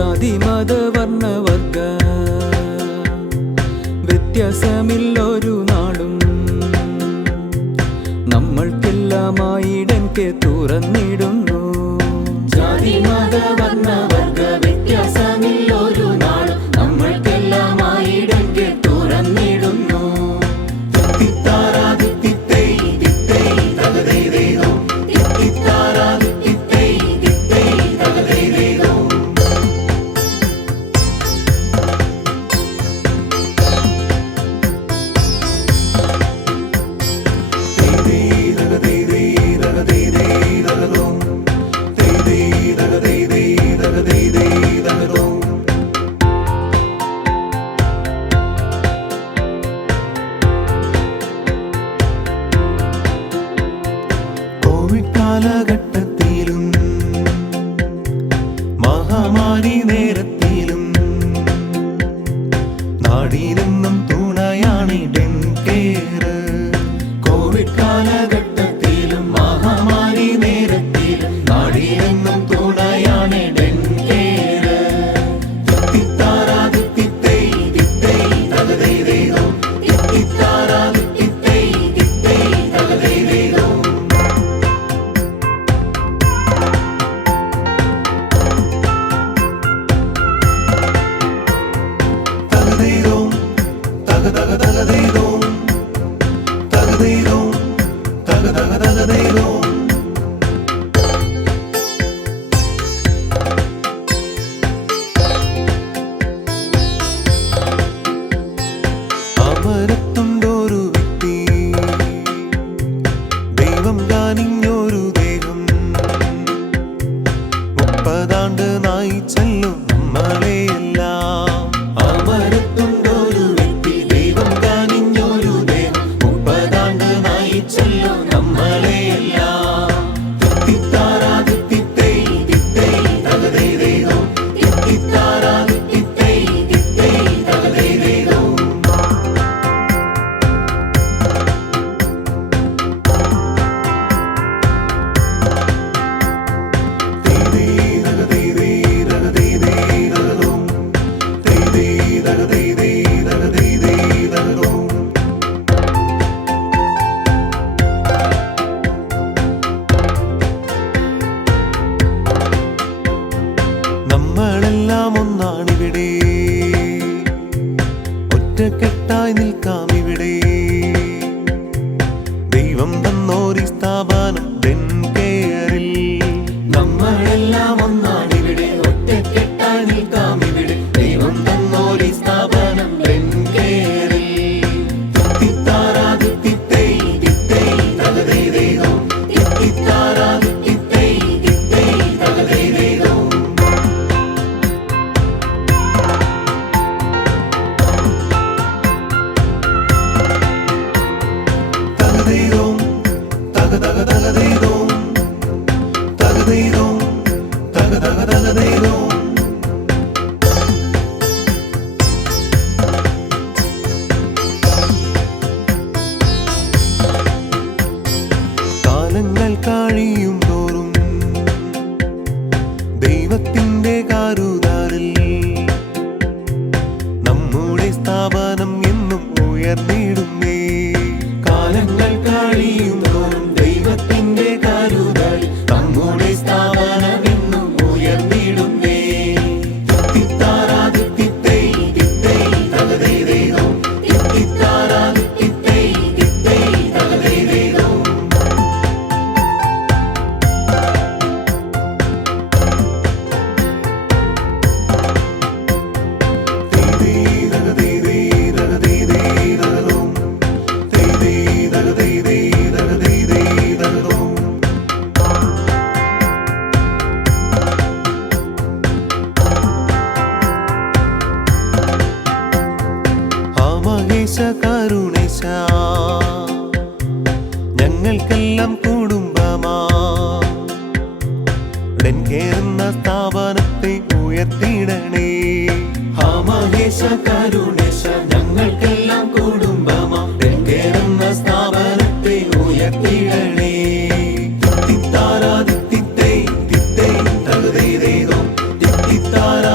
ജാതി മത വർണ്ണ വർഗ വ്യത്യാസമില്ലൊരു നാളും നമ്മൾക്കെല്ലാമായിടൻകെ തുറന്നിടുന്നു. ജാതി മത വർണ്ണ വർഗ വ്യത്യാസമില്ലൊരു നാളും നമ്മൾക്കെല്ലാമായിടൻകെ തുറന്നിടുന്നു. കാലഘട്ടത്തിലും മഹാമാരി നേരത്തിലും നാടിനെന്നും തുണയാണ് ഡെൻകെയർ. കോവിഡ് കാലഘട്ടത്തിലും മഹാമാരി നേരത്തിലും നാടിനെന്നും തുണയാണ് ഡെൻകെയർ. അമരത്തുണ്ടൊരു വ്യക്തി, ദൈവം കാണിഞ്ഞൊരു ദേഹം, 30 ആണ്ട് നയിച്ചല്ലോ നമ്മളെയെല്ലാം. അമരത്തുണ്ടൊരു വ്യക്തി, ദൈവം കാണിഞ്ഞൊരു ദേഹം, 30 ആണ്ട് നയിച്ചല്ലോ നമ്മളെയെല്ലാം. നമ്മളെല്ലാം ഒന്നാണിവിടെ, ഒറ്റക്കെട്ടായി നിൽക്കാമിവിടെ. ദൈവം തന്നോരി സ്ഥാപനം ഡെൻകെയറിൽ. നമ്മളെല്ലാം ഒന്നാണിവിടെ, ഒറ്റക്കെട്ടായി നിൽക്കാമിവിടെ. ദൈവം തന്നോരി സ്ഥാപനം ഡെൻകെയറിൽ. കാലങ്ങൾ കഴിയും തോറും ദൈവത്തിൻ്റെ കരുതലിൽ നമ്മുടെ സ്ഥാപനം എന്നും ഉയർന്നിടുന്നേ. കാലങ്ങൾ കഴിയും തോറും ദൈവത്തിന്റെ കരുതൽ നമ്മുടെ സ്ഥാപനം എന്നും ഉയർന്നിടുന്നേ. കരുണേശ, ഞങ്ങൾക്കെല്ലാം കുടുംബമാ. ഡെൻകെയർ എന്ന സ്ഥാപനത്തെ ഉയർത്തിയിടണേ. മഹേശ കരുണേശ, ഞങ്ങൾക്കെല്ലാം കുടുംബമാ. ഡെൻകെയർ എന്ന സ്ഥാപനത്തെ ഉയർത്തിയിടണേ. തിത്താരാ